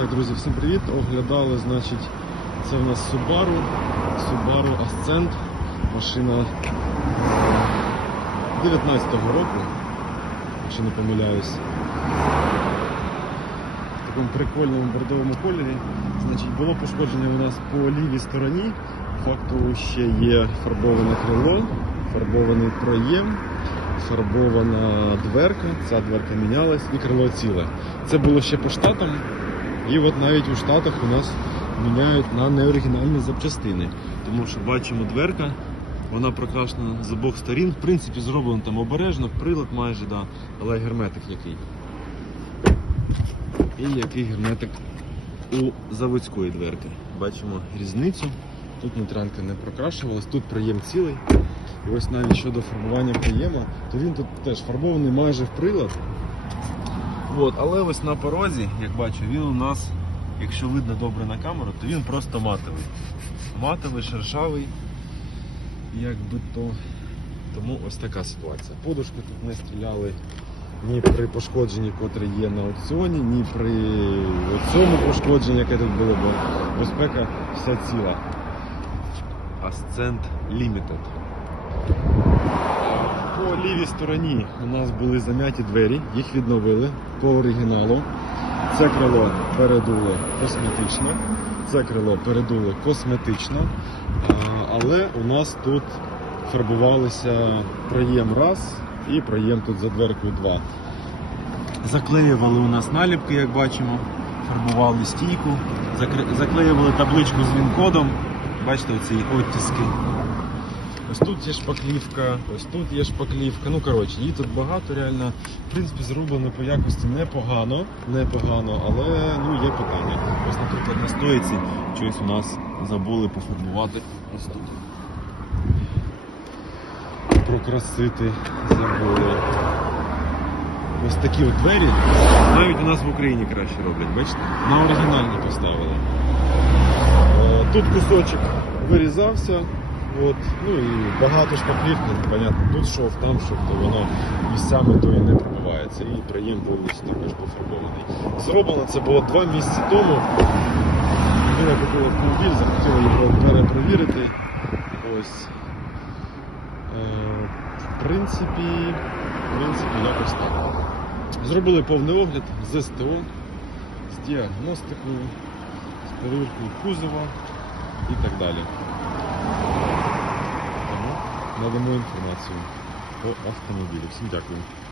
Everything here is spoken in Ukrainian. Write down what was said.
Так, друзі, всім привіт. Оглядали, значить, це в нас Subaru, Subaru Ascent, машина 19-го року, якщо не помиляюсь. В такому прикольному бордовому кольорі. Значить, було пошкодження у нас по лівій стороні. Факту ще є фарбоване крило, фарбований проєм, фарбована дверка. Ця дверка мінялась і крило ціле. Це було ще по штатам. І от навіть у Штатах у нас міняють на неоригінальні запчастини. Тому що бачимо дверка, вона прокрашена з обох сторін. В принципі, зроблено там обережно, прилад майже, да, але герметик який. І який герметик у заводської дверки. Бачимо різницю. Тут нейтралка не прокрашувалась, тут приєм цілий. І ось навіть щодо фарбування приєма, то він тут теж фарбований майже в прилад. От, але ось на порозі, як бачу, він у нас, якщо видно добре на камеру, то він просто матовий. Матовий, шершавий, якби то. Тому ось така ситуація. Подушки тут не стріляли ні при пошкодженні, котре є на аукціоні, ні при цьому пошкодженні, яке тут було, бо безпека вся ціла. Ascent Limited. Лівій стороні у нас були зам'яті двері, їх відновили по оригіналу. Це крило передуло косметично, це крило передуло косметично, але у нас тут фарбувалися проєм раз і проєм тут за дверкою два. Заклеювали у нас наліпки, як бачимо, фарбували стійку, заклеювали табличку з він-кодом. Бачите, оці оттиски. Ось тут є шпаклівка, ось тут є шпаклівка. Ну коротше, її тут багато реально. В принципі, зроблено по якості непогано, непогано, але ну є питання. Ось, наприклад, на стоїці щось у нас забули пофарбувати ось тут. Прокрасити забули. Ось такі от двері. Навіть у нас в Україні краще роблять, бачите? На оригінальні поставили. Е, Тут кусочок вирізався. От, ну і багато шпаклівки, понятно, тут шов, там шов, то воно місцями то і не пробивається. І приєм повністю також пофарбований. Зроблено це було два місяці тому. Людина купила автомобіль, захотіла його перепровірити. Ось. Е, в принципі, в принципі, якось так. Зробили повний огляд з СТО, з діагностикою, з перевіркою кузова і так далі. Тому надамо інформацію по автомобілю. Всім дякую.